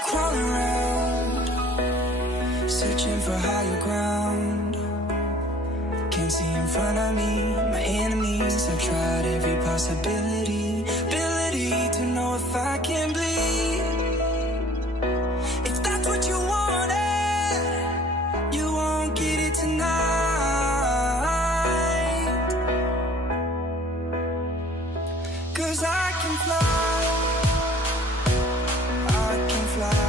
crawling around, searching for higher ground. Can't see in front of me, my enemies. I've tried every possibility, ability to know if I can bleed. If that's what you wanted, you won't get it tonight. 'Cause I can fly, I can fly.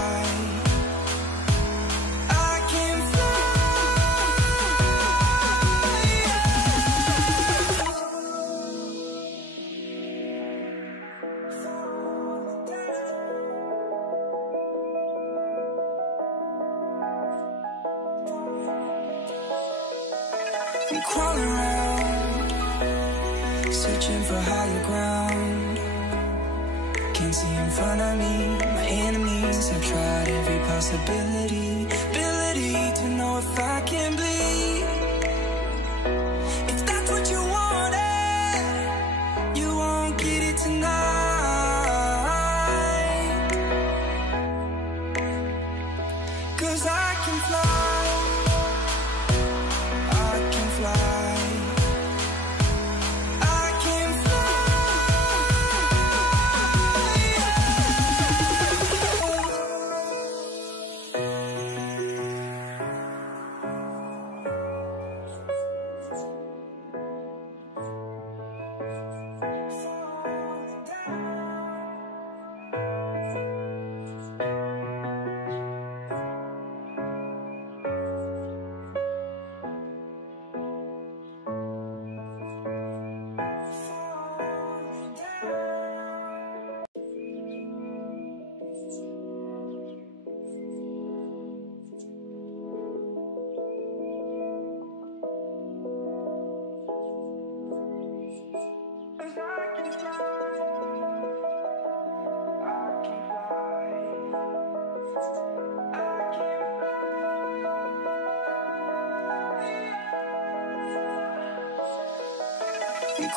Crawling around, searching for higher ground. Can't see in front of me, my enemies. I've tried every possibility, ability to know if I can bleed. If that's what you wanted, you won't get it tonight. 'Cause I can fly, I can fly. I can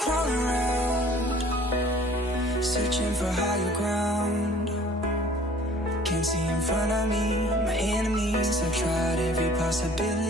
crawling around, searching for higher ground. Can't see in front of me, my enemies. I've tried every possibility,